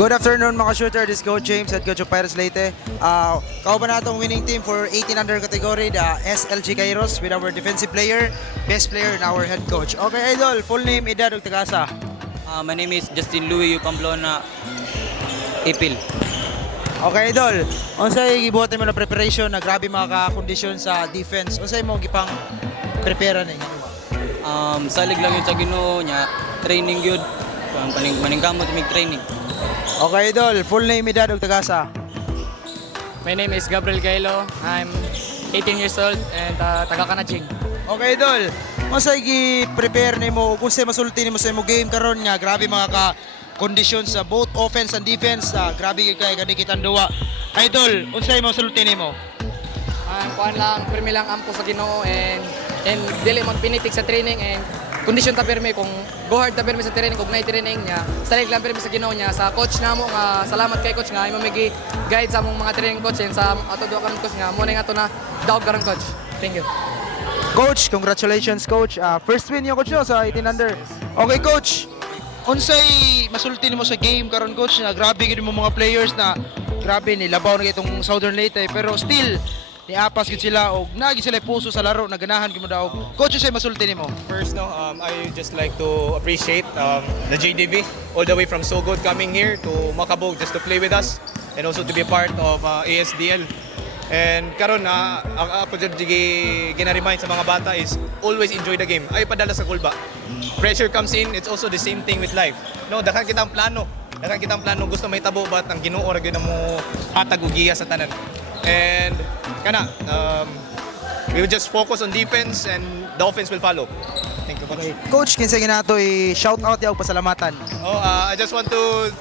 Good afternoon mga shooter, this is Coach James at Coach of Pirates Leyte. Kao ba natong winning team for 18 under category, the SLG Kairos with our defensive player, best player and our head coach. Okay idol, full name, edad ug tagasa. My name is Justin Louis Pamplona Ipil. Okay idol, unsay gibuhat mo na preparation na grabe mga ka-condition sa defense? Unsay mo gipang prepare ninyo? Salig lang yun sa Ginoo niya, training yun. Maningkamot mig training. Okay idol, full name, edad ug tagasa. My name is Gabriel Gailo. I'm 18 years old and taga Kanaching. Okay idol, unsay gi-prepare nimo ug unsay masulti nimo sa imong game karon nga grabe mga ka-condition sa both offense and defense, grabe kay gani kitang duwa. Idol, unsay masulti nimo? Kuan lang, pirmi lang ampo sa Ginoo and dili magpinitik sa training and kondisyon ta pirmi kung go hard ta pirmi sa training kung nay training niya. Salig lang pirmi sa Ginoo niya sa coach namo nga salamat kay coach nga imo migi guide sa among mga training coach and sa ato duha kami coach nga mo na nga to na daog karon coach. Thank you. Coach, congratulations coach. First win yung coach no, sa 18 under. Okay coach, unsay masulti nimo sa game karon coach na grabe gid mo mga players na grabe nilabaw na itong Southern Leyte pero still niapas gid sila og nagi sila puso sa laro na ganahan gid mo daw. Coach, unsay masulti nimo? First, I just like to appreciate the JDV all the way from So Good coming here to Macabog just to play with us and also to be a part of ASDL. And karon ako jud gina-remind sa mga bata is always enjoy the game. Ay padala sa kulba. Pressure comes in, it's also the same thing with life. No, dakan kitang plano. Dakan kitang plano gusto may tabo but ang Ginoo ra gyud mo hatag og giya sa tanan. And we will just focus on defense and the offense will follow. Thank you. Okay. Coach, kinsa ginato i-shout out yaw pasalamatan. I just want to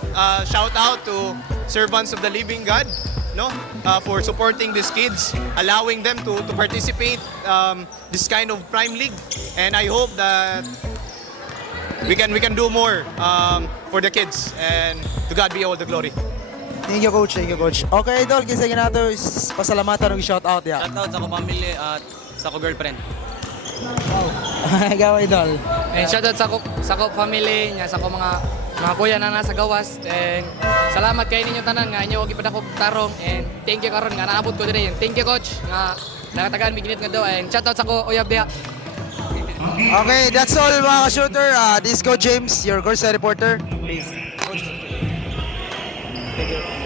shout out to servants of the living God, no, for supporting these kids, allowing them to participate this kind of prime league, and I hope that we can do more for the kids, and to God be all the glory. Thank you coach, thank you coach. Okay idol, kinsa ginato pasalamatan ug shout out ya. Shoutout sa ko family at sa ko girlfriend. Ikaw idol. And shoutout sa ko family nya sa ko mga kuya na nasa gawas and salamat kay ninyo tanan nga inyo og ipadako tarong and thank you karon nga naabot ko diri. Thank you coach nga nakatagaan mi ginit nga daw and shoutout sa ko uyab diha. Okay, that's all mga shooter. This is Coach James, your course reporter. Please. Thank you.